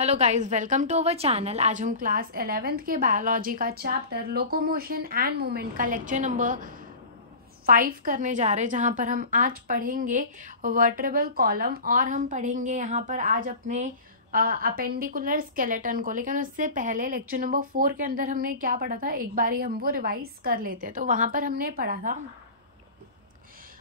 Hello guys, welcome to our channel. आज हम class 11th के बायोलॉजी का चैप्टर लोकोमोशन एंड मूवमेंट का लेक्चर नंबर 5 करने जा रहे हैं, जहां पर हम आज पढ़ेंगे वर्टेब्रल कॉलम और हम पढ़ेंगे यहाँ पर आज अपने अपेंडिकुलर स्केलेटन को। लेकिन उससे पहले लेक्चर नंबर 4 के अंदर हमने क्या पढ़ा था, एक बार ही हम वो रिवाइज कर लेते हैं। तो वहां पर हमने पढ़ा था,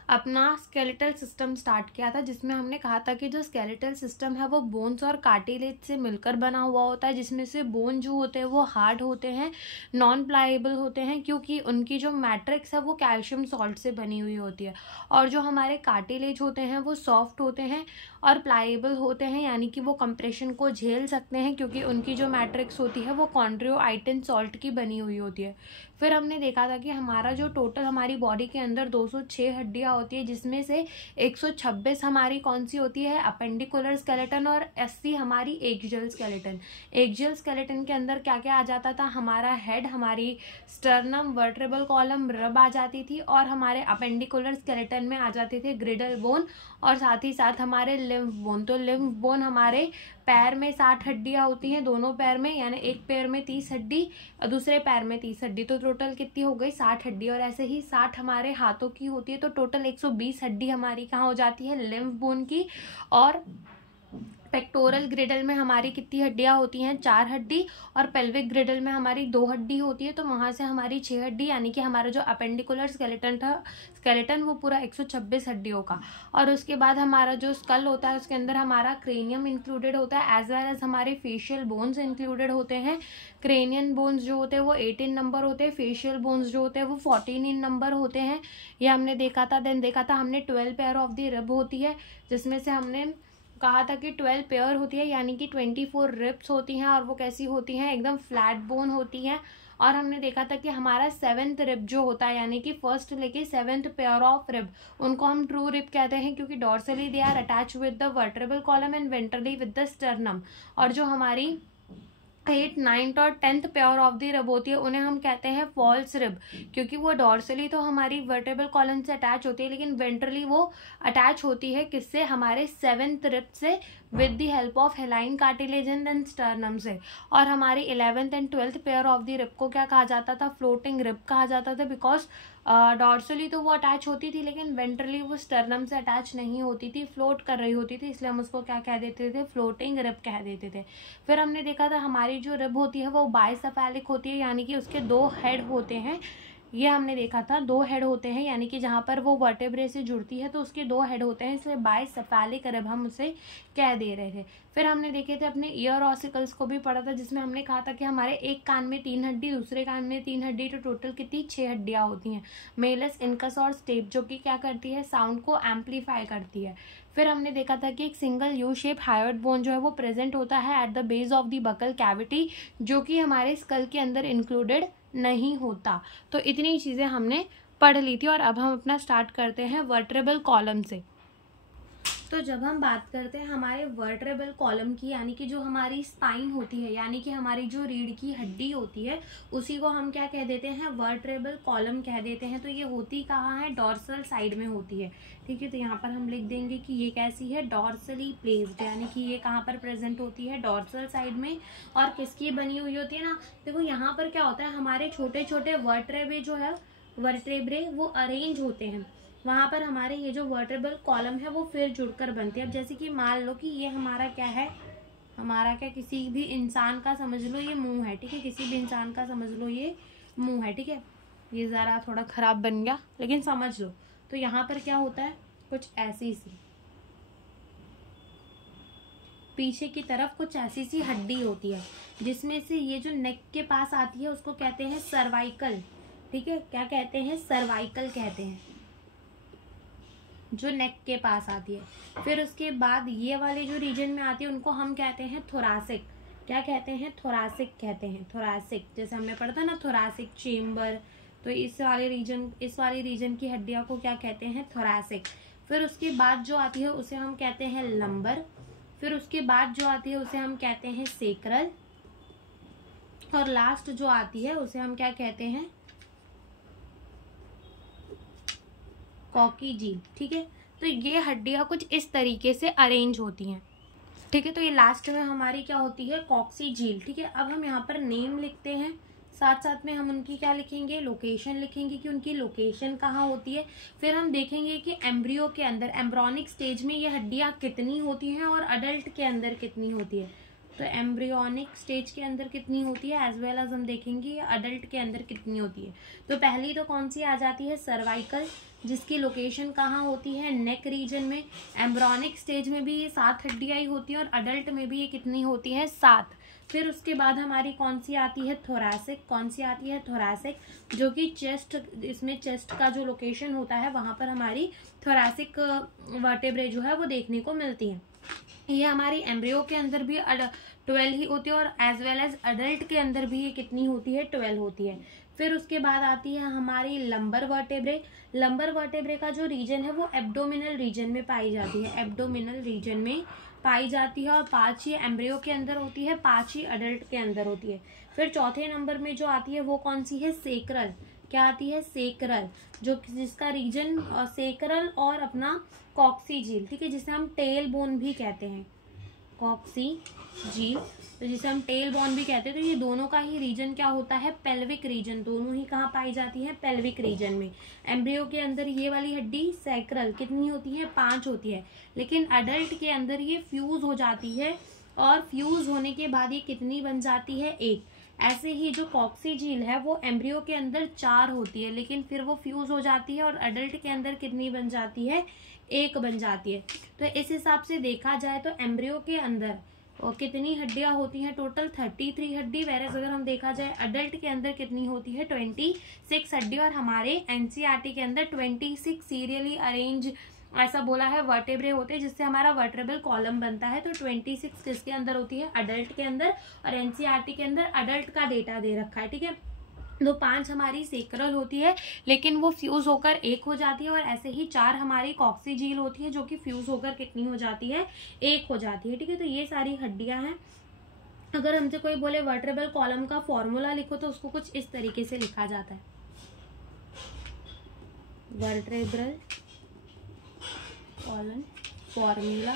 अपना स्केलेटल सिस्टम स्टार्ट किया था, जिसमें हमने कहा था कि जो स्केलेटल सिस्टम है वो बोन्स और कार्टिलेज से मिलकर बना हुआ होता है, जिसमें से बोन जो होते हैं वो हार्ड होते हैं, नॉन प्लाएबल होते हैं, क्योंकि उनकी जो मैट्रिक्स है वो कैल्शियम सॉल्ट से बनी हुई होती है। और जो हमारे कार्टिलेज होते हैं वो सॉफ्ट होते हैं और प्लाएबल होते हैं, यानी कि वो कंप्रेशन को झेल सकते हैं, क्योंकि उनकी जो मैट्रिक्स होती है वो कॉन्ड्रोआइटिन सॉल्ट की बनी हुई होती है। फिर हमने देखा था कि हमारा जो टोटल हमारी बॉडी के अंदर 206 हड्डियां होती है, जिसमें से 126 हमारी कौन सी होती है, अपेंडिकुलर स्केलेटन, और 80 हमारी एक्सियल स्केलेटन। एक्सियल स्केलेटन के अंदर क्या क्या आ जाता था, हमारा हेड, हमारी स्टर्नम, वर्टेब्रल कॉलम, रब आ जाती थी, और हमारे अपेंडिकुलर स्केलेटन में आ जाते थे ग्रिडल बोन और साथ ही साथ हमारे लिम्फ बोन। तो लिम्फ बोन हमारे पैर में 60 हड्डियां होती हैं, दोनों पैर में, यानी एक पैर में 30 हड्डी और दूसरे पैर में 30 हड्डी, तो टोटल कितनी हो गई, 60 हड्डी। और ऐसे ही 60 हमारे हाथों की होती है, तो टोटल 120 हड्डी हमारी कहाँ हो जाती है, लिम्फ बोन की। और पेक्टोरल ग्रिडल में हमारी कितनी हड्डियां होती हैं, 4 हड्डी, और पेल्विक ग्रिडल में हमारी 2 हड्डी होती है, तो वहां से हमारी 6 हड्डी, यानी कि हमारा जो अपेंडिकुलर स्केलेटन था, स्केलेटन वो पूरा 126 हड्डियों का। और उसके बाद हमारा जो स्कल होता है उसके अंदर हमारा क्रेनियम इंक्लूडेड होता है, एज वेल एज हमारे फेशियल बोन्स इंक्लूडेड होते हैं। क्रेनियन बोन्स जो होते हैं वो 18 नंबर होते हैं, फेशियल बोन्स जो होते हैं वो 14 इन नंबर होते हैं, ये हमने देखा था। देन देखा था हमने 12 पेयर ऑफ द रिब होती है, जिसमें से हमने कहा था कि 12 पेयर होती है, यानी कि 24 रिब्स होती हैं, और वो कैसी होती हैं, एकदम फ्लैट बोन होती हैं। और हमने देखा था कि हमारा 7th रिब जो होता है, यानी कि फर्स्ट लेके 7th पेयर ऑफ रिब, उनको हम ट्रू रिब कहते हैं, क्योंकि dorsally they are attach with the vertebral column and ventrally with the sternum. और जो हमारी 8th, 9th और 10th pair of the rib होती है, उन्हें हम कहते हैं फॉल्स रिब, क्योंकि वो डॉर्सली तो हमारी वर्टेब्रल कॉलम से अटैच होती है, लेकिन वेंट्रली वो अटैच होती है किससे, हमारे 7th रिब से, with the help of हेलाइन cartilage and sternum से। और हमारी 11th and 12th pair of the rib को क्या कहा जाता था, फ्लोटिंग रिब कहा जाता था, बिकॉज डॉर्सली तो वो अटैच होती थी, लेकिन वेंट्रली वो स्टर्नम से अटैच नहीं होती थी, फ्लोट कर रही होती थी, इसलिए हम उसको क्या कह देते थे, फ्लोटिंग रिब कह देते थे। फिर हमने देखा था हमारी जो रिब होती है वो बाइसेफेलिक होती है, यानी कि उसके 2 हेड होते हैं, ये हमने देखा था, 2 हेड होते हैं, यानी कि जहाँ पर वो वर्टेब्रे से जुड़ती है तो उसके 2 हेड होते हैं, इसलिए बाइसेफेलिक रिब हम उसे कह दे रहे थे। फिर हमने देखे थे अपने ईयर ऑसिकल्स को भी पढ़ा था, जिसमें हमने कहा था कि हमारे एक कान में 3 हड्डी, दूसरे कान में 3 हड्डी, तो टोटल कितनी 6 हड्डियां होती हैं। मेलस, इनकस और स्टेप, जो कि क्या करती है, साउंड को एम्पलीफाई करती है। फिर हमने देखा था कि एक single U shape hyoid bone जो है वो प्रेजेंट होता है at the base of the buccal cavity, जो कि हमारे स्कल के अंदर इंक्लूडेड नहीं होता। तो इतनी चीजें हमने पढ़ ली थी, और अब हम अपना स्टार्ट करते हैं वर्टेब्रल कॉलम से। तो जब हम बात करते हैं हमारे वर्टेब्रल कॉलम की, यानी कि जो हमारी स्पाइन होती है, यानी कि हमारी जो रीढ़ की हड्डी होती है, उसी को हम क्या कह देते हैं, वर्टेब्रल कॉलम कह देते हैं। तो ये होती कहाँ है, डॉर्सल साइड में होती है, ठीक है। तो यहाँ पर हम लिख देंगे कि ये कैसी है, डॉर्सली प्लेस्ड, यानी कि ये कहाँ पर प्रेजेंट होती है, डॉर्सल साइड में। और किसकी बनी हुई होती है ना, देखो यहाँ पर क्या होता है, हमारे छोटे छोटे वर्टेब्रे जो है, वर्टेब्रे वो अरेंज होते हैं, वहां पर हमारे ये जो वर्टेब्रल कॉलम है वो फिर जुड़कर बनती है। अब जैसे कि मान लो कि ये हमारा क्या है, हमारा क्या, किसी भी इंसान का समझ लो ये मुंह है, ठीक है, किसी भी इंसान का समझ लो ये मुंह है, ठीक है। ये जरा थोड़ा खराब बन गया, लेकिन समझ लो। तो यहाँ पर क्या होता है, कुछ ऐसी सी पीछे की तरफ कुछ ऐसी सी हड्डी होती है, जिसमें से ये जो नेक के पास आती है उसको कहते हैं सर्वाइकल, ठीक है। क्या कहते हैं, सर्वाइकल कहते हैं, जो नेक के पास आती है। फिर उसके बाद ये वाले जो रीजन में आती है उनको हम कहते हैं थोरासिक। क्या कहते हैं, थोरासिक कहते हैं, थोरासिक, जैसे हमने पढ़ा था ना थोरासिक चेम्बर, तो इस वाले रीजन की हड्डियों को क्या कहते हैं, थोरासिक। फिर उसके बाद जो आती है उसे हम कहते हैं लंबर। फिर उसके बाद जो आती है उसे हम कहते हैं सेक्रल, और लास्ट जो आती है उसे हम क्या कहते हैं, कॉकी जी, ठीक है। तो ये हड्डियां कुछ इस तरीके से अरेंज होती हैं। ठीक है। तो ये लास्ट में हमारी क्या होती है, कॉक्सी झील। ठीक है, अब हम यहाँ पर नेम लिखते हैं, साथ साथ में हम उनकी क्या लिखेंगे, लोकेशन लिखेंगे कि उनकी लोकेशन कहाँ होती है। फिर हम देखेंगे कि एम्ब्रियो के अंदर, एम्ब्रॉनिक स्टेज में ये हड्डियाँ कितनी होती हैं और अडल्ट के अंदर कितनी होती है। तो एम्ब्रियोनिक स्टेज के अंदर कितनी होती है, एज वेल एज हम देखेंगे अडल्ट के अंदर कितनी होती है। तो पहली तो कौन सी आ जाती है, सर्वाइकल, जिसकी लोकेशन कहाँ होती है, नेक रीजन में। एम्ब्रॉनिक स्टेज में भी ये 7 हड्डियाँ ही होती हैं और अडल्ट में भी ये कितनी होती है, 7। फिर उसके बाद हमारी कौन सी आती है, थोरैसिक। कौन सी आती है, थोरैसिक, जो कि चेस्ट, इसमें चेस्ट का जो लोकेशन होता है वहां पर हमारी थोरैसिक वर्टेब्रे जो है वो देखने को मिलती है। ये हमारी एम्ब्रियो के अंदर भी 12 ही होती है और एज वेल एज अडल्ट के अंदर भी ये कितनी होती है, 12 होती है। फिर उसके बाद आती है हमारी लंबर वर्टेब्रे। लंबर वर्टेब्रे का जो रीजन है वो एब्डोमिनल रीजन में पाई जाती है, एब्डोमिनल रीजन में पाई जाती है और 5 ही एम्ब्रियो के अंदर होती है, 5 ही अडल्ट के अंदर होती है। फिर चौथे नंबर में जो आती है वो कौन सी है, सेक्रल। क्या आती है, सेक्रल, जो जिसका रीजन सेक्रल और अपना कॉक्सी झील। ठीक है, जिसे हम टेल बोन भी कहते हैं, कॉक्सी झील, तो जिसे हम टेल बोन भी कहते हैं। तो ये दोनों का ही रीजन क्या होता है, पेल्विक रीजन। दोनों ही कहाँ पाई जाती है, पेल्विक रीजन में। एम्ब्रियो के अंदर ये वाली हड्डी सैक्रल कितनी होती है, 5 होती है, लेकिन अडल्ट के अंदर ये फ्यूज हो जाती है और फ्यूज होने के बाद ये कितनी बन जाती है, 1। ऐसे ही जो कॉक्सी झील है वो एम्ब्रियो के अंदर 4 होती है, लेकिन फिर वो फ्यूज हो जाती है और अडल्ट के अंदर कितनी बन जाती है, 1 बन जाती है। तो इस हिसाब से देखा जाए तो एम्ब्रियो के अंदर कितनी हड्डियां होती हैं, टोटल 33 हड्डी। वैरेज अगर हम देखा जाए अडल्ट के अंदर कितनी होती है, 26 हड्डी। और हमारे एनसीईआरटी के अंदर 26 सीरियली अरेंज ऐसा बोला है वर्टेब्रे होते हैं, जिससे हमारा वर्टेब्रल कॉलम बनता है। तो 26 किसके अंदर होती है, अडल्ट के अंदर, और एनसीईआरटी के अंदर अडल्ट का डेटा दे रखा है। ठीक है, तो 5 हमारी सेक्रल होती है, लेकिन वो फ्यूज होकर 1 हो जाती है, और ऐसे ही 4 हमारी कॉक्सी झील होती है, जो कि फ्यूज होकर कितनी हो जाती है, 1 हो जाती है। ठीक है, तो ये सारी हड्डियां हैं। अगर हमसे कोई बोले वर्टेब्रल कॉलम का फॉर्मूला लिखो, तो उसको कुछ इस तरीके से लिखा जाता है, वर्टेब्रल कॉलम फॉर्मूला।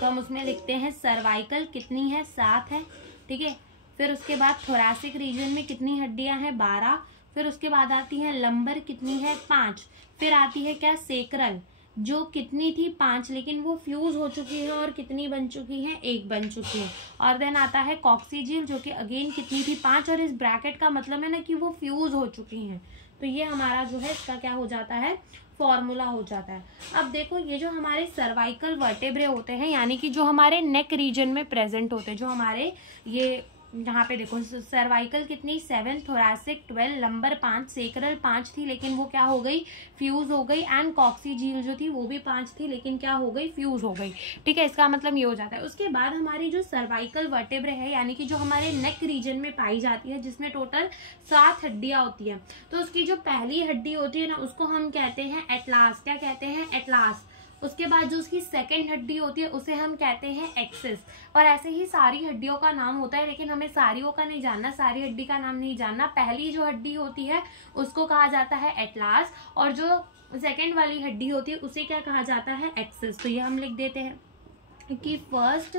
तो हम उसमें लिखते हैं सर्वाइकल कितनी है, 7 है। ठीक है, फिर उसके बाद थोरैसिक रीजन में कितनी हड्डियां हैं, 12। फिर उसके बाद आती है लंबर, कितनी है, 5। फिर आती है क्या, सेक्रल, जो कितनी थी, 5, लेकिन वो फ्यूज हो चुकी है और कितनी बन चुकी है, 1 बन चुकी है। और देन आता है कॉक्सी झील, जो कि अगेन कितनी थी, 5, और इस ब्रैकेट का मतलब है ना कि वो फ्यूज हो चुकी हैं। तो ये हमारा जो है इसका क्या हो जाता है, फॉर्मूला हो जाता है। अब देखो, ये जो हमारे सर्वाइकल वर्टेब्रे होते हैं, यानी कि जो हमारे नेक रीजन में प्रेजेंट होते हैं, जो हमारे ये यहाँ पे देखो, सर्वाइकल कितनी, 7, थोरैसिक 12, लंबर 5, सेक्रल 5 थी, लेकिन वो क्या हो गई, फ्यूज हो गई। एंड कॉक्सी झील जो थी वो भी 5 थी, लेकिन क्या हो गई, फ्यूज हो गई। ठीक है, इसका मतलब ये हो जाता है। उसके बाद हमारी जो सर्वाइकल वर्टेब्रे है, यानी कि जो हमारे नेक रीजन में पाई जाती है, जिसमें टोटल 7 हड्डियां होती है, तो उसकी जो पहली हड्डी होती है ना, उसको हम कहते हैं एटलास। क्या कहते हैं, एटलास। उसके बाद जो उसकी सेकंड हड्डी होती है उसे हम कहते हैं एक्सिस। और ऐसे ही सारी हड्डियों का नाम होता है, लेकिन हमें सारियों का नहीं जानना, सारी हड्डी का नाम नहीं जानना। पहली जो हड्डी होती है उसको कहा जाता है एटलास, और जो सेकंड वाली हड्डी होती है उसे क्या कहा जाता है, एक्सिस। तो ये हम लिख देते हैं कि फर्स्ट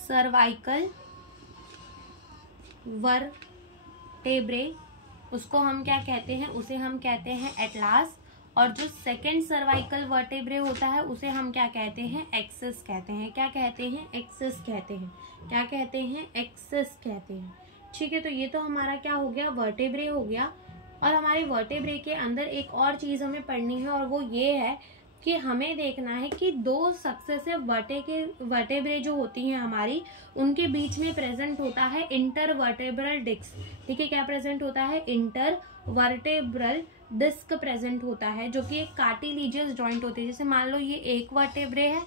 सर्वाइकल वर्टेब्रे, उसको हम क्या कहते हैं, उसे हम कहते हैं एटलास। और जो सेकंड सर्वाइकल वर्टेब्रे होता है उसे हम क्या कहते हैं, एक्सिस कहते हैं। क्या कहते हैं, एक्सिस कहते हैं। क्या कहते हैं, एक्सिस कहते हैं। ठीक है, तो ये तो हमारा क्या हो गया, वर्टेब्रे हो गया। और हमारे वर्टेब्रे के अंदर एक और चीज हमें पढ़नी है, और वो ये है कि हमें देखना है कि 2 सक्सेसिव वर्टेब्रे जो होती हैं हमारी, उनके बीच में प्रेजेंट होता है इंटरवर्टेब्रल डिस्क। ठीक है, क्या प्रेजेंट होता है, इंटरवर्टेब्रल डिस्क प्रेजेंट होता है, जो कि एक कार्टिलेजियस जॉइंट होती है। जैसे मान लो ये एक वर्टेब्रे है,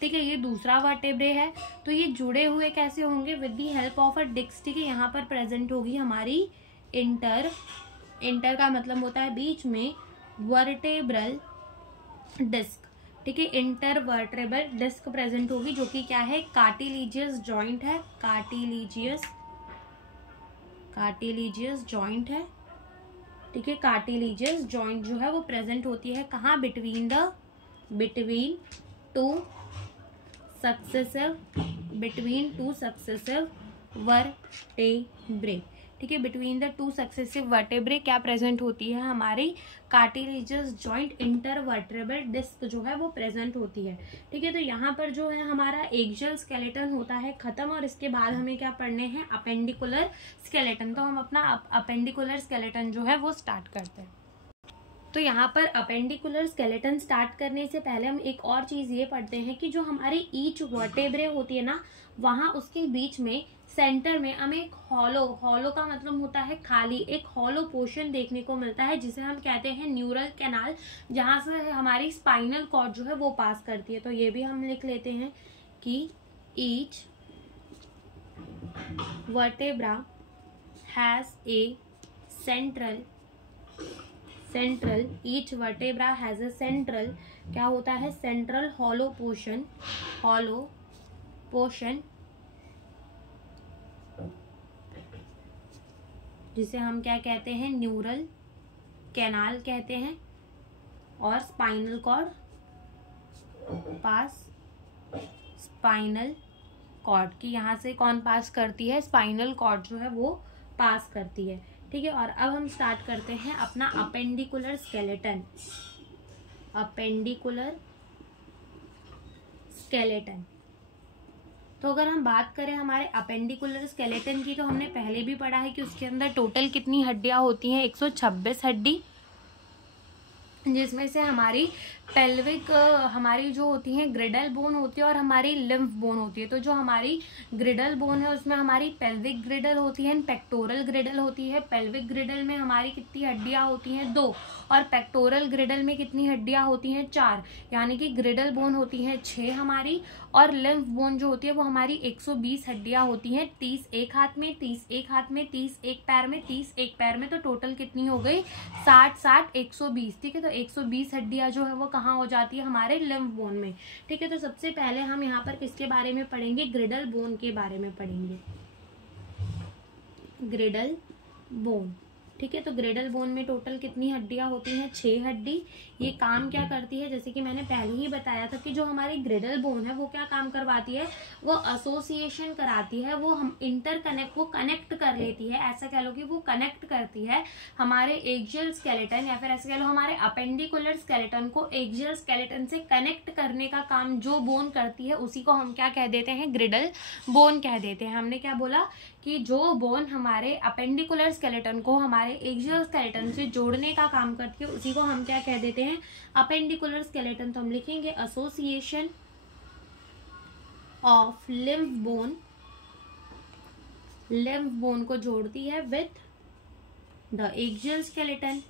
ठीक है, ये दूसरा वर्टेब्रे है, तो ये जुड़े हुए कैसे होंगे, with the help of a disc. ठीक है, यहाँ पर प्रेजेंट होगी हमारी इंटर का मतलब होता है बीच में, वर्टेब्रल डिस्क। ठीक है, इंटरवर्टेब्रल डिस्क प्रेजेंट होगी, जो कि क्या है, कार्टिलेजियस जॉइंट है, कार्टिलेजियस जॉइंट है। ठीक है, कार्टिलेजियस जॉइंट जो है वो प्रेजेंट होती है कहाँ, बिटवीन 2 सक्सेसिव वर्टेब्रे। ठीक है, between the two successive vertebrae क्या प्रेजेंट होती है, हमारी कार्टिलेजस जॉइंट इंटरवर्टेब्रल डिस्क जो है वो प्रेजेंट होती है। ठीक है, तो यहाँ पर जो है हमारा एक्सियल स्केलेटन होता है खत्म, और इसके बाद हमें क्या पढ़ने हैं, अपेंडिकुलर स्केलेटन। तो हम अपना अपेंडिकुलर स्केलेटन जो है वो स्टार्ट करते हैं। तो यहाँ पर अपेंडिकुलर स्केलेटन स्टार्ट करने से पहले हम एक और चीज ये पढ़ते हैं कि जो हमारी ईच वर्टेब्रे होती है ना, वहां उसके बीच में सेंटर में हमें एक हॉलो का मतलब होता है खाली, एक हॉलो पोर्शन देखने को मिलता है जिसे हम कहते हैं न्यूरल कैनाल, जहां से हमारी स्पाइनल कॉर्ड जो है वो पास करती है। तो ये भी हम लिख लेते हैं कि each vertebra has a central, each vertebra has a central, क्या होता है, सेंट्रल हॉलो पोर्शन, जिसे हम क्या कहते हैं, न्यूरल कैनाल कहते हैं, और स्पाइनल कॉर्ड पास, स्पाइनल कॉर्ड की यहाँ से कौन पास करती है, स्पाइनल कॉर्ड जो है वो पास करती है। ठीक है, और अब हम स्टार्ट करते हैं अपना अपेंडिकुलर स्केलेटन। तो अगर हम बात करें हमारे अपेंडिकुलर स्केलेटन की, तो हमने पहले भी पढ़ा है कि उसके अंदर टोटल कितनी हड्डियां होती हैं, 126 हड्डी, जिसमें से हमारी पेल्विक हमारी जो होती है ग्रिडल बोन होती है और हमारी लिम्फ बोन होती है। तो जो हमारी ग्रिडल बोन है उसमें हमारी पेल्विक ग्रिडल होती है, पेक्टोरल ग्रिडल होती है। पेल्विक ग्रिडल में हमारी कितनी हड्डियां होती हैं, 2, और पेक्टोरल ग्रिडल में कितनी हड्डियां होती हैं, 4, यानी कि ग्रिडल बोन होती है 6 हमारी, और लिम्फ बोन जो होती है वो हमारी 120 हड्डियां होती हैं, 30 एक हाथ में, 30 एक हाथ में, 30 एक पैर में, 30 एक पैर में। तो टोटल कितनी हो गई, 60 120। ठीक है, तो 120 हड्डियां जो है वो कहाँ हो जाती है, हमारे लिम्फ बोन में। ठीक है, तो सबसे पहले हम यहाँ पर किसके बारे में पढ़ेंगे, ग्रिडल बोन के बारे में पढ़ेंगे, ग्रिडल बोन। ठीक है, तो ग्रिडल बोन में टोटल कितनी हड्डियां होती हैं, 6 हड्डी। ये काम क्या करती है, जैसे कि मैंने पहले ही बताया था कि जो हमारी ग्रिडल बोन है वो क्या काम करवाती है, वो एसोसिएशन कराती है, वो हम वो कनेक्ट कर लेती है, ऐसा कह लो कि वो कनेक्ट करती है हमारे एक्सियल स्केलेटन, या फिर ऐसे कह लो हमारे अपेंडिकुलर स्केलेटन को एक्सियल स्केलेटन से कनेक्ट करने का काम जो बोन करती है उसी को हम क्या कह देते हैं, ग्रिडल बोन कह देते हैं। हमने क्या बोला कि जो बोन हमारे अपेंडिकुलर स्केलेटन को हमारे एक्सियल स्केलेटन से जोड़ने का काम करती है उसी को हम क्या कह देते हैं, अपेंडिकुलर स्केलेटन। तो हम लिखेंगे एसोसिएशन ऑफ लिम्फ बोन को जोड़ती है विथ द एक्सियल स्केलेटन,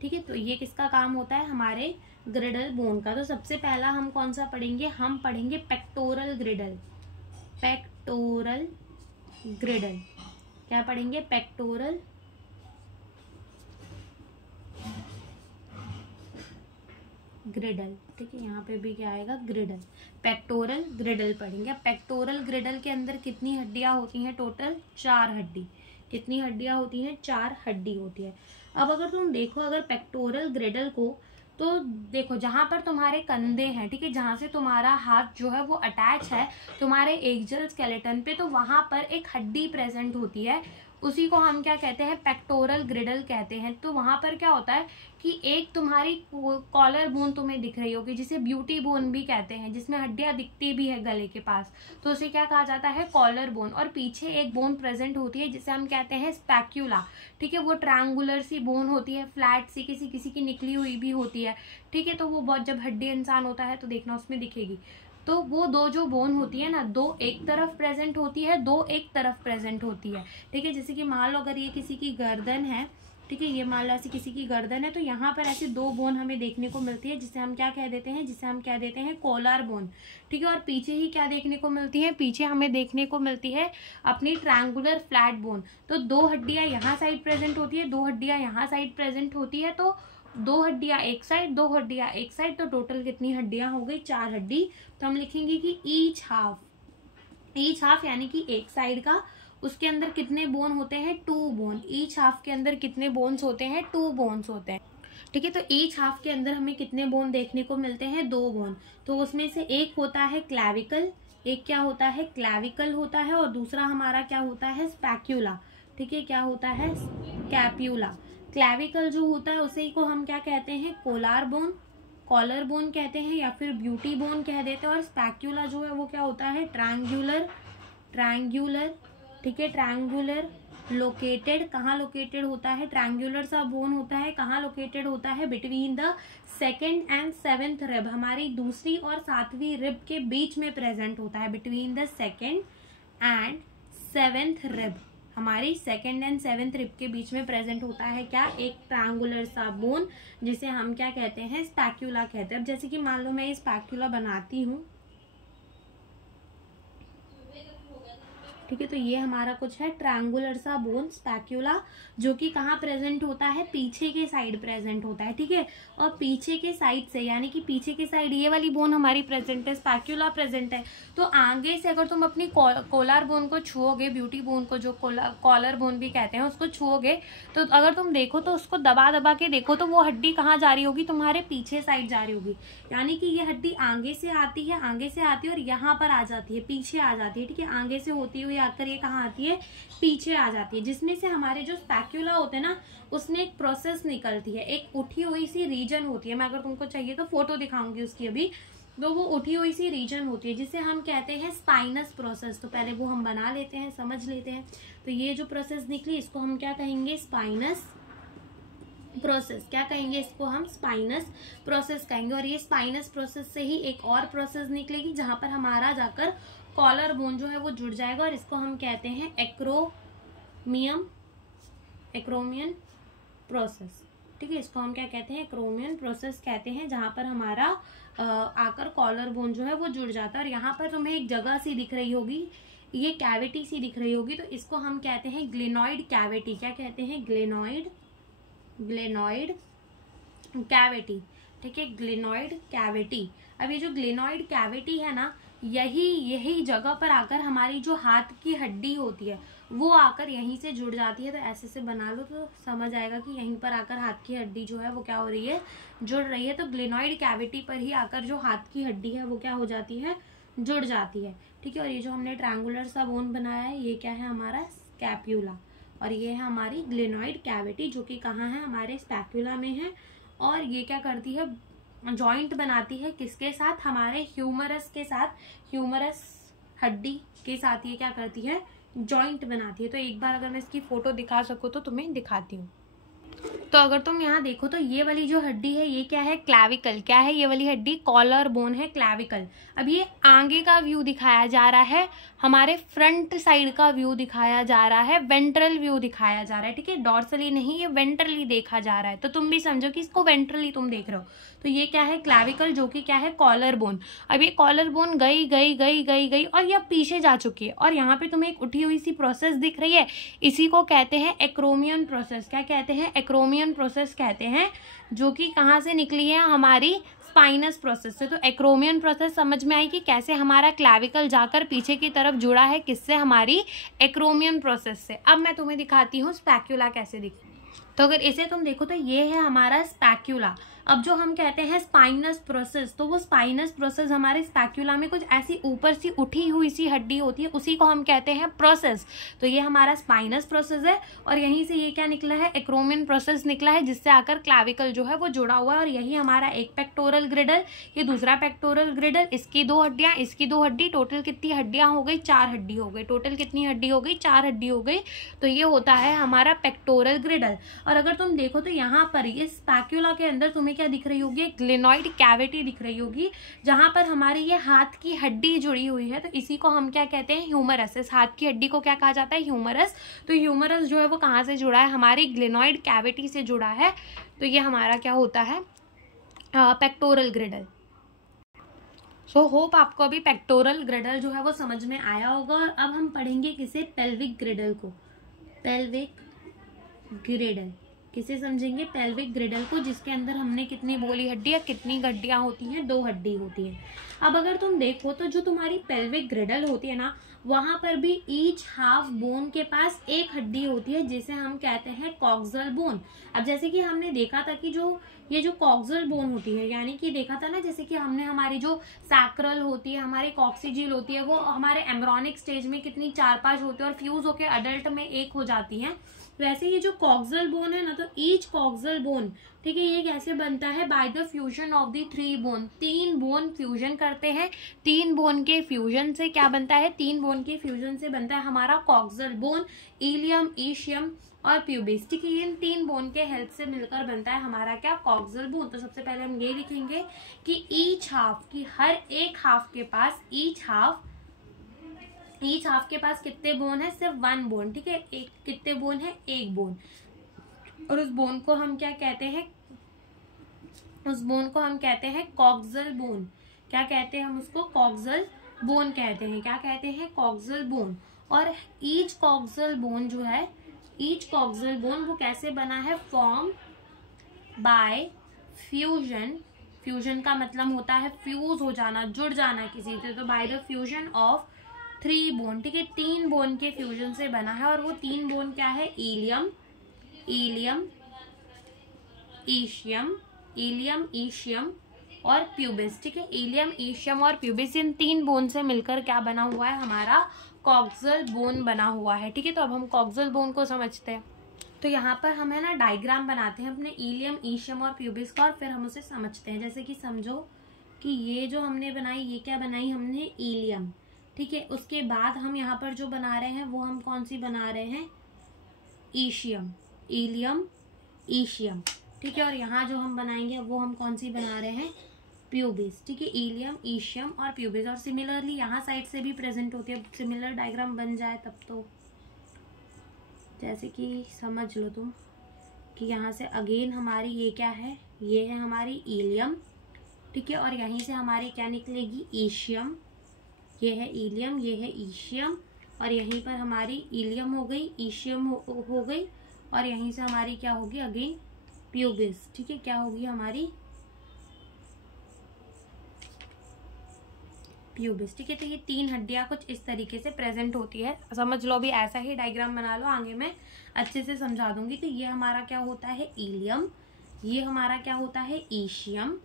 ठीक है। तो ये किसका काम होता है, हमारे ग्रिडल बोन का। तो सबसे पहला हम कौन सा पढ़ेंगे, हम पढ़ेंगे पेक्टोरल ग्रिडल। क्या पढ़ेंगे, पेक्टोरल ग्रिडल। ठीक है, यहाँ पे भी क्या आएगा, ग्रिडल, पेक्टोरल ग्रिडल पढ़ेंगे। पेक्टोरल ग्रिडल के अंदर कितनी हड्डियां होती हैं, टोटल 4 हड्डी। कितनी हड्डियां होती हैं, 4 हड्डी होती है। अब अगर तुम देखो, अगर पेक्टोरल ग्रिडल को, तो देखो जहां पर तुम्हारे कंधे हैं, ठीक है, जहां से तुम्हारा हाथ जो है वो अटैच है तुम्हारे एक्सियल स्केलेटन पे, तो वहां पर एक हड्डी प्रेजेंट होती है, उसी को हम क्या कहते हैं, पेक्टोरल ग्रिडल कहते हैं। तो वहां पर क्या होता है कि एक तुम्हारी कॉलर बोन तुम्हें दिख रही होगी, जिसे ब्यूटी बोन भी कहते हैं, जिसमें हड्डियां दिखती भी है गले के पास, तो उसे क्या कहा जाता है, कॉलर बोन। और पीछे एक बोन प्रेजेंट होती है जिसे हम कहते हैं स्पैक्यूला। ठीक है, वो ट्रायंगुलर सी बोन होती है, फ्लैट सी, किसी की निकली हुई भी होती है। ठीक है, तो वो बहुत, जब हड्डी इंसान होता है तो देखना उसमें दिखेगी। तो वो 2 जो बोन होती है ना, 2 एक तरफ प्रेजेंट होती है, 2 एक तरफ प्रेजेंट होती है। ठीक है, जैसे कि मान लो अगर ये किसी की गर्दन है, ठीक है, ये मान लो ऐसी किसी की गर्दन है, तो यहाँ पर ऐसी 2 बोन हमें देखने को मिलती है, जिसे हम क्या कह देते हैं, जिसे हम कह देते हैं कॉलर बोन। ठीक है, और पीछे ही क्या देखने को मिलती है, पीछे हमें देखने को मिलती है अपनी ट्रायंगुलर फ्लैट बोन। तो 2 हड्डियां यहाँ साइड प्रेजेंट होती है, 2 हड्डियां यहाँ साइड प्रेजेंट होती है, तो 2 हड्डियां एक साइड, 2 हड्डियां एक साइड, तो टोटल कितनी हड्डियां हो गई, 4 हड्डी। तो हम लिखेंगे कि ईच हाफ यानी कि एक साइड का, उसके अंदर कितने बोन होते हैं, 2 बोन। ईच हाफ के अंदर कितने बोन्स होते हैं, 2 बोन्स होते हैं। ठीक है। तो ईच हाफ के अंदर हमें कितने बोन देखने को मिलते हैं? 2 बोन। तो उसमें से एक होता है क्लैविकल, एक क्या होता है? क्लैविकल होता है, और दूसरा हमारा क्या होता है? स्पैक्यूला। ठीक है, क्या होता है? स्कैप्यूला। क्लैविकल जो होता है उसे को हम क्या कहते हैं? कोलार बोन, कॉलर बोन कहते हैं, या फिर ब्यूटी बोन कह देते हैं। और स्पैक्यूला जो है वो क्या होता है? ट्रायंगुलर। ठीक है, ट्रायंगुलर लोकेटेड, कहाँ लोकेटेड होता है? ट्रायंगुलर सा बोन होता है, कहाँ लोकेटेड होता है? Between the 2nd and 7th rib, हमारी दूसरी और 7वीं रिब के बीच में प्रेजेंट होता है। Between the 2nd and 7th rib, हमारी 2nd and 7th रिब के बीच में प्रेजेंट होता है क्या? एक ट्रायंगुलर सा बोन, जिसे हम क्या कहते हैं? स्पैक्यूला कहते हैं। अब जैसे कि मान लो मैं ये स्पैक्यूला बनाती हूँ, ठीक है, तो ये हमारा कुछ है ट्रायंगुलर सा बोन स्पैक्यूला, जो कि कहाँ प्रेजेंट होता है? पीछे के साइड प्रेजेंट होता है। ठीक है, और पीछे के साइड से, यानी कि पीछे के साइड ये वाली बोन हमारी प्रेजेंट है, स्पैक्यूला प्रेजेंट है। तो आगे से अगर तुम अपनी कोलार बोन को छुओगे, ब्यूटी बोन को जो कॉलर बोन भी कहते हैं, उसको छुओगे, तो अगर तुम देखो तो उसको दबा दबा के देखो तो वो हड्डी कहाँ जा रही होगी? तुम्हारे पीछे साइड जा रही होगी। यानी कि ये हड्डी आगे से आती है और यहाँ पर आ जाती है, पीछे आ जाती है। ठीक है, आगे से होती हुई आकर ये कहाँ आती है? पीछे आ जाती है, जिसमें से हमारे जो स्पैक्यूला होते हैं ना, उसमें एक प्रोसेस निकलती है, एक उठी हुई सी रीजन होती है। मैं अगर तुमको चाहिए तो फोटो दिखाऊंगी उसकी अभी। तो वो उठी हुई सी रीजन होती है, जिसे हम कहते हैं स्पाइनस प्रोसेस। तो पहले वो हम बना लेते हैं, समझ लेते हैं। तो ये जो प्रोसेस निकली, इसको हम क्या कहेंगे? Spinous process. क्या कहेंगे इसको? हम स्पाइनस प्रोसेस कहेंगे। और ये स्पाइनस प्रोसेस से ही एक और प्रोसेस निकलेगी, जहां पर हमारा जाकर कॉलर बोन जो है वो जुड़ जाएगा, और इसको हम कहते हैं एक्रोमियन प्रोसेस। ठीक है, इसको हम क्या कहते हैं? एक्रोमियन प्रोसेस कहते हैं, जहां पर हमारा आकर कॉलर बोन जो है वो जुड़ जाता है। और यहाँ पर तुम्हें एक जगह सी दिख रही होगी, ये कैविटी सी दिख रही होगी, तो इसको हम कहते हैं ग्लेनॉइड कैविटी। क्या कहते हैं? Glenoid cavity. ठीक है, ग्लेनॉइड कैविटी। अब ये जो ग्लेनॉइड कैविटी है ना, यही जगह पर आकर हमारी जो हाथ की हड्डी होती है वो आकर यहीं से जुड़ जाती है। तो ऐसे से बना लो तो समझ आएगा कि यहीं पर आकर हाथ की हड्डी जो है वो क्या हो रही है? जुड़ रही है। तो ग्लेनॉइड कैविटी पर ही आकर जो हाथ की हड्डी है वो क्या हो जाती है? जुड़ जाती है। ठीक है, और ये जो हमने ट्रायंगुलर सा बोन बनाया है, ये क्या है? हमारा स्कैप्यूला। और ये है हमारी ग्लेनॉइड कैविटी, जो कि कहाँ है? हमारे स्पैक्यूला में है। और ये क्या करती है? जॉइंट बनाती है किसके साथ? हमारे ह्यूमरस के साथ, ह्यूमरस हड्डी के साथ ये क्या करती है? जॉइंट बनाती है। तो एक बार अगर मैं इसकी फोटो दिखा सकूँ तो तुम्हें दिखाती हूँ। तो अगर तुम यहाँ देखो तो ये वाली जो हड्डी है ये क्या है? क्लैविकल। क्या है ये वाली हड्डी? कॉलर बोन है, क्लैविकल। अब ये आगे का व्यू दिखाया जा रहा है, हमारे फ्रंट साइड का व्यू दिखाया जा रहा है, वेंट्रल व्यू दिखाया जा रहा है। ठीक है, डॉर्सली नहीं, ये वेंट्रली देखा जा रहा है। तो तुम भी समझो कि इसको वेंट्रली तुम देख रहे हो। तो ये क्या है? क्लैविकल, जो कि क्या है? Collar bone. अब ये कॉलर बोन गई और ये पीछे जा चुकी है, और यहाँ पे तुम्हें एक उठी हुई सी प्रोसेस दिख रही है, इसी को कहते हैं एक्रोमियन प्रोसेस। क्या कहते हैं? एक्रोमियन प्रोसेस कहते हैं, जो कि कहाँ से निकली है? हमारी स्पाइनस प्रोसेस से। तो एक्रोमियन प्रोसेस समझ में आई कि कैसे हमारा क्लैविकल जाकर पीछे की तरफ जुड़ा है, किससे? हमारी एक्रोमियन प्रोसेस से। अब मैं तुम्हें दिखाती हूँ स्पैक्यूला कैसे दिखती है। तो अगर इसे तुम देखो तो ये है हमारा स्पैक्यूला। अब जो हम कहते हैं स्पाइनस प्रोसेस, तो वो स्पाइनस प्रोसेस हमारे स्पैक्यूला में कुछ ऐसी ऊपर सी उठी हुई सी हड्डी होती है, उसी को हम कहते हैं प्रोसेस। तो ये हमारा स्पाइनस प्रोसेस है, और यहीं से ये क्या निकला है? एक्रोमियन प्रोसेस निकला है, जिससे आकर क्लैविकल जो है वो जुड़ा हुआ है। और यही हमारा एक पेक्टोरल ग्रिडल, ये दूसरा पेक्टोरल ग्रिडल, इसकी 2 हड्डियां, इसकी 2 हड्डी, टोटल कितनी हड्डियां हो गई? 4 हड्डी हो गई। टोटल कितनी हड्डी हो गई? 4 हड्डी हो गई। तो ये होता है हमारा पेक्टोरल ग्रिडल। और अगर तुम देखो तो यहाँ पर ये स्पैक्यूला के अंदर तुम्हें क्या दिख रही होगी? ग्लेनॉइड कैविटी दिख रही होगी, जहां पर हमारी ये हाथ की हड्डी जुड़ी हुई है। तो इसी को हम क्या कहते हैं? ह्यूमरस। इस हाथ की हड्डी को क्या कहा जाता है? ह्यूमरस। तो ह्यूमरस जो है वो कहाँ से जुड़ा है? हमारी ग्लेनॉइड कैविटी से जुड़ा है। तो ये हमारा क्या होता है? पेक्टोरल ग्रिडल। सो होप आपको अभी पेक्टोरल ग्रिडल जो है वो समझ में आया होगा। और अब हम पढ़ेंगे किसे? पेल्विक ग्रिडल को। पेल्विक ग्रिडल किसे समझेंगे? पेल्विक ग्रिडल को, जिसके अंदर हमने कितनी बोली हड्डियां, कितनी हड्डियां होती हैं? 2 हड्डी होती है। अब अगर तुम देखो तो जो तुम्हारी पेल्विक ग्रिडल होती है ना, वहां पर भी ईच हाफ बोन के पास एक हड्डी होती है, जिसे हम कहते हैं कॉक्सल बोन। अब जैसे कि हमने देखा था कि जो ये जो कॉक्सियल बोन होती है, यानी कि देखा था ना जैसे कि हमने हमारी जो सैक्रल होती है, हमारी कॉक्सिजिल होती है, वो हमारे एम्ब्रॉनिक स्टेज में कितनी 4-5 होती है और फ्यूज होकर अडल्ट में एक हो जाती है। वैसे ये जो कॉक्सियल बोन है ना, तो ईच कॉक्सियल बोन, ठीक है, ये कैसे बनता है, by the fusion of the 3 bone. 3 bone fusion करते हैं, 3 बोन के फ्यूजन से क्या बनता है, 3 बोन के फ्यूजन से बनता है हमारा कॉक्सियल बोन, इलियम, ईशियम और प्यूबिस, ठीक है। इन 3 बोन के हेल्प से मिलकर बनता है हमारा क्या, कॉक्सियल बोन। तो सबसे पहले हम ये लिखेंगे कि ईच हाफ, की हर एक हाफ के पास, ईच हाफ के पास कितने बोन है, सिर्फ 1 बोन, ठीक है। एक कितने बोन है, 1 बोन। और उस बोन को हम क्या कहते हैं, उस बोन को हम कहते हैं कॉक्सियल बोन। क्या कहते हैं हम उसको, कॉक्सियल बोन कहते हैं। क्या कहते हैं, कॉक्सियल बोन। और ईच कॉक्सियल बोन जो है, ईच कॉक्सियल बोन वो कैसे बना है, फॉर्म बाय फ्यूजन। फ्यूजन का मतलब होता है फ्यूज हो जाना, जुड़ जाना किसी से। तो by the fusion of 3 bone, ठीक है, 3 बोन के फ्यूजन से बना है। और वो 3 बोन क्या है, इलियम, ईशियम और प्यूबिस, ठीक है। इलियम, ईशियम और प्यूबिस, इन 3 बोन से मिलकर क्या बना हुआ है, हमारा कॉक्सियल बोन बना हुआ है, ठीक है। तो अब हम कॉक्सियल बोन को समझते हैं। तो यहाँ पर हम है ना डायग्राम बनाते हैं अपने इलियम, ईशियम और प्यूबिस का, और फिर हम उसे समझते हैं। जैसे कि समझो कि ये जो हमने बनाई, ये क्या बनाई हमने, इलियम, ठीक है। उसके बाद हम यहाँ पर जो बना रहे हैं वो हम कौन सी बना रहे हैं, ईशियम, इलियम, ईशियम, ठीक है। और यहाँ जो हम बनाएंगे वो हम कौन सी बना रहे हैं, प्यूबिस, ठीक है, इलियम, ईशियम और प्यूबिस। और सिमिलरली यहाँ साइड से भी प्रेजेंट होती है। सिमिलर डायग्राम बन जाए तब तो, जैसे कि समझ लो तुम कि यहाँ से अगेन हमारी ये क्या है, ये है हमारी इलियम, ठीक है। और यहीं से हमारी क्या निकलेगी, ईशियम, ये है इलियम, ये है ईशियम। और यहीं पर हमारी इलियम हो गई, ईशियम हो गई, और यहीं से हमारी क्या होगी, अगेन प्यूबिस, ठीक है। क्या होगी हमारी प्यूबिस, ठीक है। तो ये 3 हड्डियां कुछ इस तरीके से प्रेजेंट होती है, समझ लो। भी ऐसा ही डायग्राम बना लो, आगे मैं अच्छे से समझा दूंगी। तो ये हमारा क्या होता है, इलियम, ये हमारा क्या होता है, ईशियम।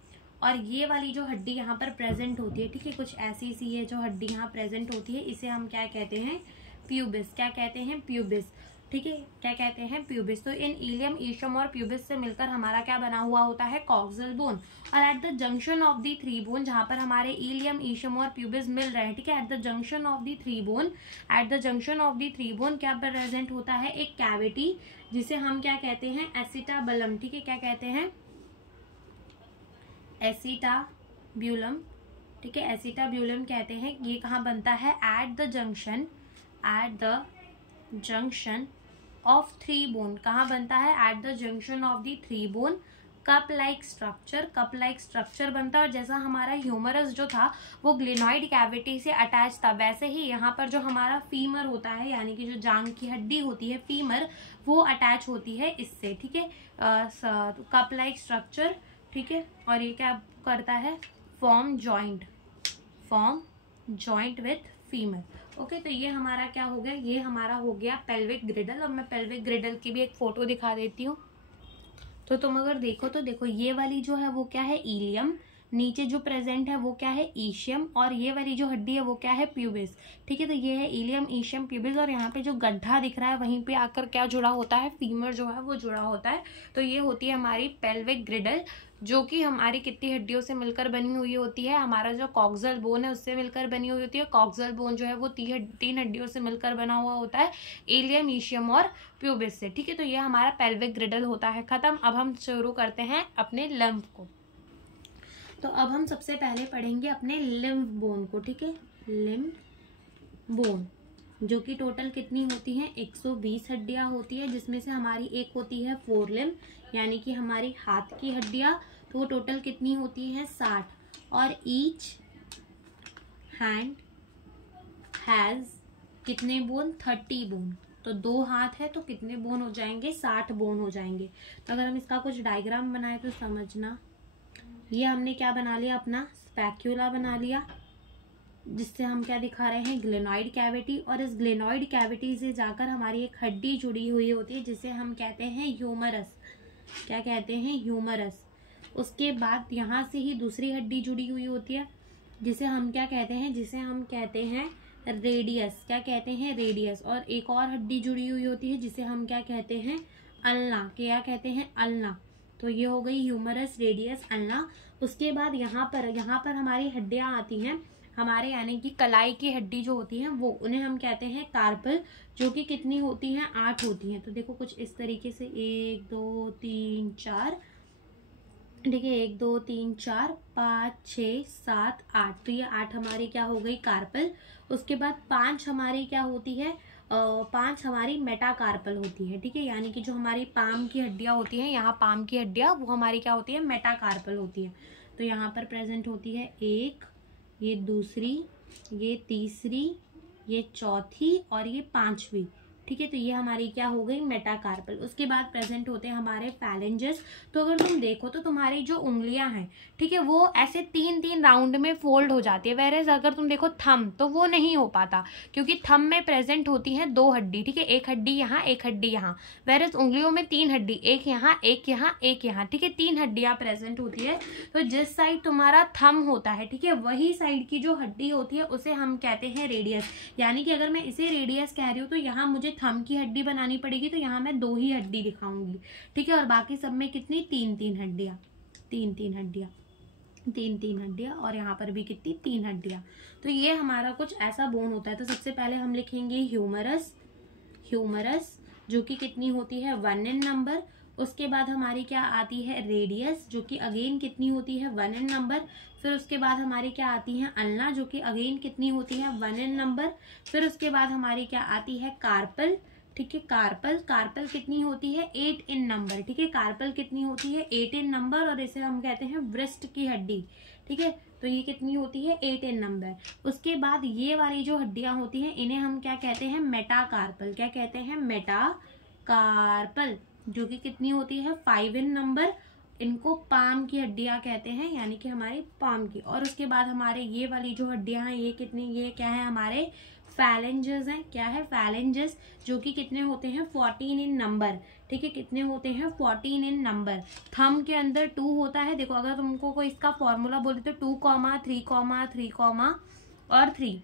और ये वाली जो हड्डी यहाँ पर प्रेजेंट होती है, ठीक है, कुछ ऐसी सी है जो हड्डी यहाँ प्रेजेंट होती है, इसे हम क्या कहते हैं, प्यूबिस। क्या कहते हैं, प्यूबिस, ठीक है। क्या कहते हैं, प्यूबिस। तो इन इलियम, ईशियम और प्यूबिस से मिलकर हमारा क्या बना हुआ होता है, कॉक्सियल बोन। और at the junction of the 3 bone, जहां पर हमारे इलियम, ईशियम और प्यूबिस मिल रहे हैं, ठीक है, at the junction of the 3 bone, at the junction of the 3 bone क्या प्रेजेंट होता है, एक कैविटी, जिसे हम क्या कहते हैं, एसिटाबलम, ठीक है। क्या कहते हैं, एसिटाब्यूलम, ठीक है, एसिटाब्यूलम कहते हैं। ये कहाँ बनता है, at the junction of 3 bone. कहाँ बनता है, at the junction of the 3 bone. Cup like structure बनता है। और जैसा हमारा ह्यूमरस जो था वो ग्लेनॉइड कैविटी से अटैच था, वैसे ही यहाँ पर जो हमारा फीमर होता है, यानी कि जो जांग की हड्डी होती है, फीमर, वो अटैच होती है इससे, ठीक है, कप लाइक स्ट्रक्चर, ठीक है। और ये क्या करता है, form joint with femur, okay. तो ये हमारा क्या हो गया, ये हमारा हो गया पेल्विक ग्रिडल। और मैं पेल्विक ग्रिडल की भी एक फोटो दिखा देती हूँ। तो तुम अगर देखो तो देखो, ये वाली जो है वो क्या है, इलियम, नीचे जो प्रेजेंट है वो क्या है, ईशियम, और ये वाली जो हड्डी है वो क्या है, प्यूबिस, ठीक है। तो ये है इलियम, ईशियम, प्यूबिस। और यहाँ पे जो गड्ढा दिख रहा है वहीं पे आकर क्या जुड़ा होता है, फीमर जो है वो जुड़ा होता है। तो ये होती है हमारी पेल्विक ग्रिडल, जो कि हमारी कितनी हड्डियों से मिलकर बनी हुई होती है, हमारा जो कॉक्सियल बोन है उससे मिलकर बनी हुई होती है। कॉक्सियल बोन जो है वो 3 हड्डियों से मिलकर बना हुआ होता है, इलियम, ईशियम और प्यूबिस से, ठीक है। तो ये हमारा पेल्विक ग्रिडल होता है खत्म। अब हम शुरू करते हैं अपने लिम्फ को। तो अब हम सबसे पहले पढ़ेंगे अपने लिम्फ बोन को, ठीक है। लिम्फ बोन जो कि टोटल कितनी होती हैं, 120 हड्डियां होती है, जिसमें से हमारी एक होती है फोर लिम्फ, यानी कि हमारी हाथ की हड्डियां। तो वो टोटल कितनी होती हैं, 60। और ईच हैंड हैज कितने बोन, 30 बोन। तो 2 हाथ है तो कितने बोन हो जाएंगे, 60 बोन हो जाएंगे। तो अगर हम इसका कुछ डायग्राम बनाए तो समझना, ये हमने क्या बना लिया, अपना स्पैक्यूला बना लिया, जिससे हम क्या दिखा रहे हैं, ग्लेनॉइड कैविटी। और इस ग्लेनॉइड कैविटी से जाकर हमारी एक हड्डी जुड़ी हुई होती है, जिसे हम कहते हैं ह्यूमरस। क्या कहते हैं, ह्यूमरस। उसके बाद यहाँ से ही दूसरी हड्डी जुड़ी हुई होती है जिसे हम क्या कहते हैं, जिसे हम कहते हैं रेडियस। क्या कहते हैं, रेडियस। और एक और हड्डी जुड़ी हुई होती है जिसे हम क्या कहते हैं, अल्ना। क्या कहते हैं, अल्ना। तो ये हो गई ह्यूमरस, रेडियस, अल्ना। उसके बाद यहाँ पर हमारी हड्डियां आती हैं हमारे, यानी कि कलाई की हड्डी जो होती है वो, उन्हें हम कहते हैं कार्पल, जो कि कितनी होती हैं, 8 होती हैं। तो देखो कुछ इस तरीके से 1 2 3 4, ठीक है, 1 2 3 4 5 6 7 8। तो ये 8 हमारी क्या हो गई, कार्पल। उसके बाद 5 हमारी क्या होती है, 5 हमारी मेटाकार्पल होती है, ठीक है। यानी कि जो हमारी पाम की हड्डियां होती हैं, यहाँ पाम की हड्डियां, वो हमारी क्या होती है, मेटाकार्पल होती है। तो यहाँ पर प्रेजेंट होती है 1, ये दूसरी, ये तीसरी, ये चौथी और ये 5वीं, ठीक है। तो ये हमारी क्या हो गई, मेटाकार्पल। उसके बाद प्रेजेंट होते हैं हमारे फैलेंजेस। तो अगर तुम देखो तो तुम्हारी जो उंगलियां हैं, ठीक है, वो ऐसे 3-3 राउंड में फोल्ड हो जाती है। वेरेज अगर तुम देखो थंब, तो वो नहीं हो पाता, क्योंकि थंब में प्रेजेंट होती है 2 हड्डी, ठीक है, एक हड्डी यहाँ, एक हड्डी यहाँ। वेरेज उंगलियों में 3 हड्डी, एक यहाँ, एक यहाँ, एक यहाँ, ठीक है, 3 हड्डियां प्रेजेंट होती है। तो जिस साइड तुम्हारा थंब होता है, ठीक है, वही साइड की जो हड्डी होती है उसे हम कहते हैं रेडियस। यानी कि अगर मैं इसे रेडियस कह रही हूँ तो यहाँ मुझे थंब की हड्डी बनानी पड़ेगी, तो यहाँ मैं 2 ही हड्डी दिखाऊंगी, ठीक है। और बाकी सब में कितनी, 3-3 हड्डियां, 3-3 हड्डियां, 3-3 हड्डियां। और यहाँ पर भी कितनी, 3 हड्डियां। तो ये हमारा कुछ ऐसा बोन होता है। तो सबसे पहले हम लिखेंगे ह्यूमरस, ह्यूमरस जो कि कितनी होती है, 1 इन नंबर। उसके बाद हमारी क्या आती है, रेडियस, जो कि अगेन कितनी होती है, 1 इन नंबर। फिर उसके बाद हमारी क्या आती है, अल्ना, जो कि अगेन कितनी होती है, 1 इन नंबर। फिर उसके बाद हमारी क्या आती है, कार्पल, ठीक है, कार्पल। कार्पल कितनी होती है, 8 इन नंबर, ठीक है। कार्पल कितनी होती है, 8 इन नंबर, और इसे हम कहते हैं ब्रेस्ट की हड्डी, ठीक है। तो ये कितनी होती है, 8 इन नंबर। उसके बाद ये वाली जो हड्डियां होती हैं, इन्हें हम क्या कहते हैं, मेटाकार्पल। क्या कहते हैं, मेटाकार्पल, जो कि कितनी होती है, 5 इन नंबर। इनको पाम की हड्डियां कहते हैं, यानी कि हमारी पाम की। और उसके बाद हमारे ये वाली जो हड्डियां हैं, ये कितनी, ये क्या है, हमारे फैलेंजेस हैं। क्या है, फैलेंजेस, जो कि कितने होते हैं, 14 इन नंबर, ठीक है। कितने होते हैं, 14 इन नंबर। थंब के अंदर 2 होता है। देखो अगर तुमको कोई इसका फॉर्मूला बोले तो 2, 3, 3 और 3,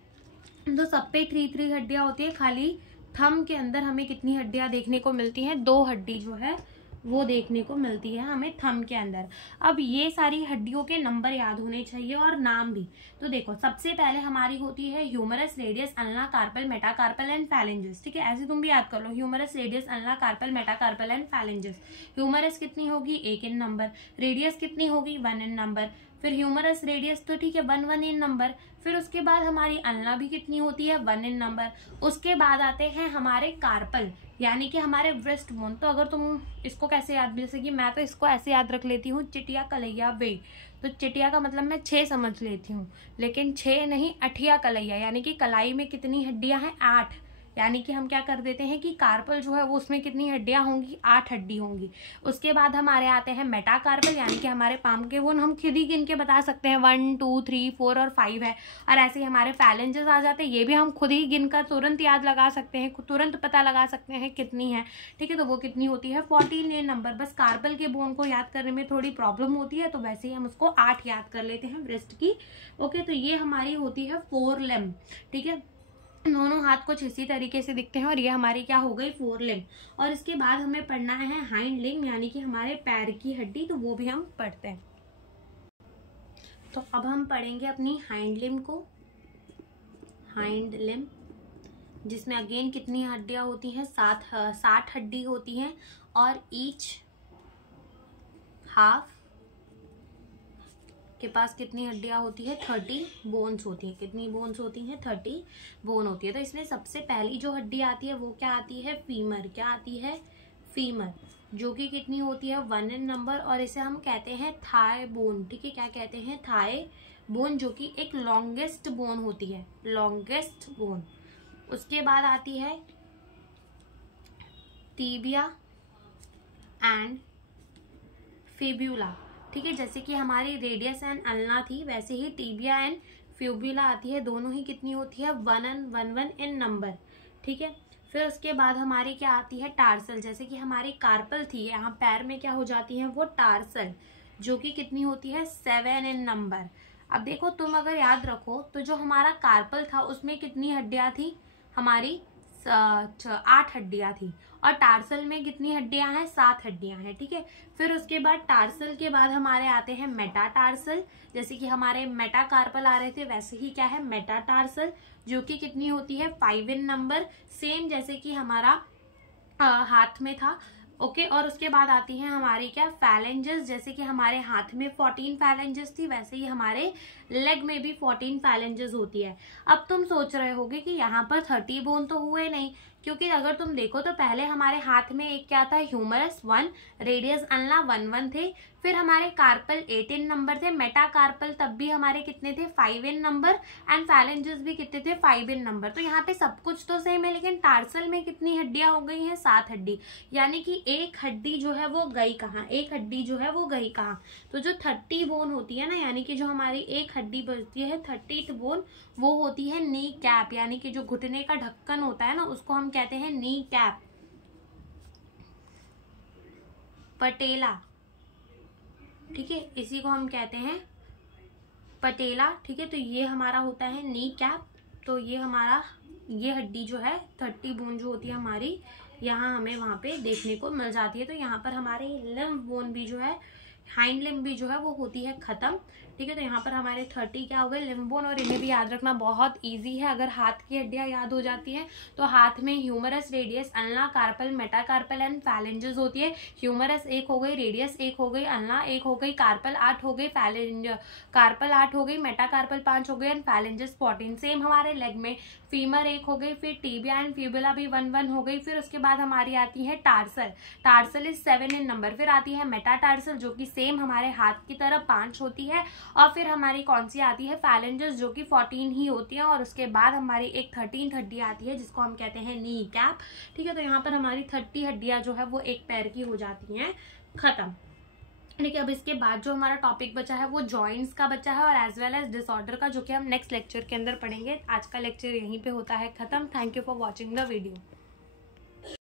तो सब पे 3-3 हड्डियां होती है। खाली थंब के अंदर हमें कितनी हड्डियां देखने को मिलती हैं, 2 हड्डी जो है वो देखने को मिलती है हमें थंब के अंदर। अब ये सारी हड्डियों के नंबर याद होने चाहिए और नाम भी। तो देखो सबसे पहले हमारी होती है humerus, radius, ulna, carpal, metacarpal and phalanges, ठीक है। ऐसे तुम भी याद कर लो, humerus, radius, ulna, carpal, metacarpal and phalanges. Humerus कितनी होगी, 1 इन नंबर। रेडियस कितनी होगी, 1 इन नंबर। फिर ह्यूमरस, रेडियस तो ठीक है 1 इन नंबर। फिर उसके बाद हमारी अल्ना भी कितनी होती है, 1 इन नंबर। उसके बाद आते हैं हमारे कार्पल, यानी कि हमारे ब्रेस्ट बोन। तो अगर तुम इसको कैसे याद, जैसे कि मैं तो इसको ऐसे याद रख लेती हूँ, चिटिया कलैया वे। तो चिटिया का मतलब मैं 6 समझ लेती हूँ, लेकिन 6 नहीं, अठिया कलैया, यानी कि कलाई में कितनी हड्डियां हैं, 8। यानी कि हम क्या कर देते हैं कि कार्पल जो है वो उसमें कितनी हड्डियां होंगी, 8 हड्डी होंगी। उसके बाद हमारे आते हैं मेटाकार्पल, यानी कि हमारे पाम के बोन हम खुद ही गिन के बता सकते हैं, 1 2 3 4 और 5 है। और ऐसे ही हमारे फैलेंजेस आ जाते हैं, ये भी हम खुद ही गिनकर तुरंत याद लगा सकते हैं, तुरंत पता लगा सकते हैं कितनी है, ठीक है। तो वो कितनी होती है, 14 नंबर। बस कार्पल के बोन को याद करने में थोड़ी प्रॉब्लम होती है, तो वैसे ही हम उसको 8 याद कर लेते हैं ब्रेस्ट की, ओके। तो ये हमारी होती है 4 लिम्ब, ठीक है। दोनों हाथ कुछ इसी तरीके से दिखते हैं, और ये हमारी क्या हो गई, 4 लिम्ब। और इसके बाद हमें पढ़ना है हाइंड लिम्ब, यानी कि हमारे पैर की हड्डी, तो वो भी हम पढ़ते हैं। तो अब हम पढ़ेंगे अपनी हाइंड लिम्ब को। हाइंड लिम्ब, जिसमें अगेन कितनी हड्डियां होती हैं, 60 हड्डी होती हैं, और ईच हाफ के पास कितनी हड्डियां होती है, 30 बोन्स होती है। कितनी बोन्स होती हैं, 30 बोन होती है। तो इसमें सबसे पहली जो हड्डी आती है वो क्या आती है, फीमर। क्या आती है, फीमर, जो कि कितनी होती है, 1 इन नंबर। और इसे हम कहते हैं थाई बोन, ठीक है। क्या कहते हैं, थाई बोन, जो कि एक लॉन्गेस्ट बोन होती है, लॉन्गेस्ट बोन। उसके बाद आती है टीबिया एंड फिब्यूला, ठीक है। जैसे कि हमारी रेडियस एंड अल्ना थी, वैसे ही टीबिया एंड फ्यूबुला आती है। दोनों ही कितनी होती है, 1 इन नंबर, ठीक है। फिर उसके बाद हमारी क्या आती है, टार्सल। जैसे कि हमारी कार्पल थी, यहाँ पैर में क्या हो जाती है वो टार्सल, जो कि कितनी होती है 7 इन नंबर। अब देखो तुम अगर याद रखो तो जो हमारा कार्पल था उसमें कितनी हड्डियां थी, हमारी 8 हड्डियां थी, और टार्सल में कितनी हड्डियां हैं, 7 हड्डियां हैं, ठीक है। फिर उसके बाद टार्सल के बाद हमारे आते हैं मेटाटार्सल, जैसे कि हमारे मेटाकार्पल आ रहे थे वैसे ही क्या है मेटाटार्सल, जो कि कितनी होती है 5 इन नंबर, सेम जैसे कि हमारा हाथ में था, ओके। और उसके बाद आती हैं हमारी क्या फैलेंजेस, जैसे कि हमारे हाथ में 14 फैलेंजेस थी वैसे ही हमारे लेग में भी 14 फैलेंजेस होती है। अब तुम सोच रहे होगे कि यहाँ पर 30 बोन तो हुए नहीं, क्योंकि अगर तुम देखो तो पहले हमारे हाथ में एक क्या था ह्यूमरस 1, रेडियस अल्ना 1 थे, फिर हमारे कार्पल 18 नंबर थे, मेटाकार्पल तब भी हमारे कितने थे 5 इन नंबर, एंड फैलेंजेस भी कितने थे 5 इन नंबर। तो यहाँ पे सब कुछ तो सेम है, लेकिन टार्सल में कितनी हड्डियां हो गई हैं 7 हड्डी, यानी कि एक हड्डी जो है वो गई कहाँ, एक हड्डी जो है वो गई कहाँ। तो जो 30 बोन होती है ना, यानी कि जो हमारी एक हड्डी बचती है 30th बोन, वो होती है नी कैप, यानी कि जो घुटने का ढक्कन होता है ना उसको हम कहते हैं नी कैप, पटेला, ठीक है, इसी को हम कहते हैं पटेला, ठीक है। तो ये हमारा होता है नी कैप। तो ये हमारा ये हड्डी जो है 30 बोन जो होती है हमारी, यहाँ हमें वहां पे देखने को मिल जाती है। तो यहाँ पर हमारे लिम्ब बोन भी जो है, हाइंड लिम्ब भी जो है वो होती है खत्म, ठीक है। तो यहाँ पर हमारे 30 क्या हो गए लिम्ब बोन, और इन्हें भी याद रखना बहुत इजी है। अगर हाथ की हड्डियां याद हो जाती हैं तो हाथ में humerus, radius, ulna, carpal, metacarpal and phalanges होती है। ह्यूमरस 1 हो गई, रेडियस 1 हो गई, अल्ना 1 हो गई, कार्पल 8 हो गई, कार्पल 8 हो गई, मेटाकार्पल 5 हो गई एंड फैलेंजेस 14। सेम हमारे लेग में फीमर 1 हो गई, फिर टीबिया एंड फ्यूबुला भी 1 हो गई। फिर उसके बाद हमारी आती है tarsal, tarsal is 7 in number. फिर आती है मेटाटार्सल जो कि सेम हमारे हाथ की तरह 5 होती है, और फिर हमारी कौन सी आती है फैलेंजेस जो कि 14 ही होती है, और उसके बाद हमारी एक 13th हड्डी आती है जिसको हम कहते हैं नी कैप, ठीक है। तो यहाँ पर हमारी 30 हड्डियां जो है वो एक पैर की हो जाती हैं खत्म, ठीक है। अब इसके बाद जो हमारा टॉपिक बचा है वो जॉइंट्स का बचा है, और एज वेल एज डिसऑर्डर का, जो कि हम नेक्स्ट लेक्चर के अंदर पढ़ेंगे। आज का लेक्चर यहीं पे होता है खत्म। Thank you for watching the video.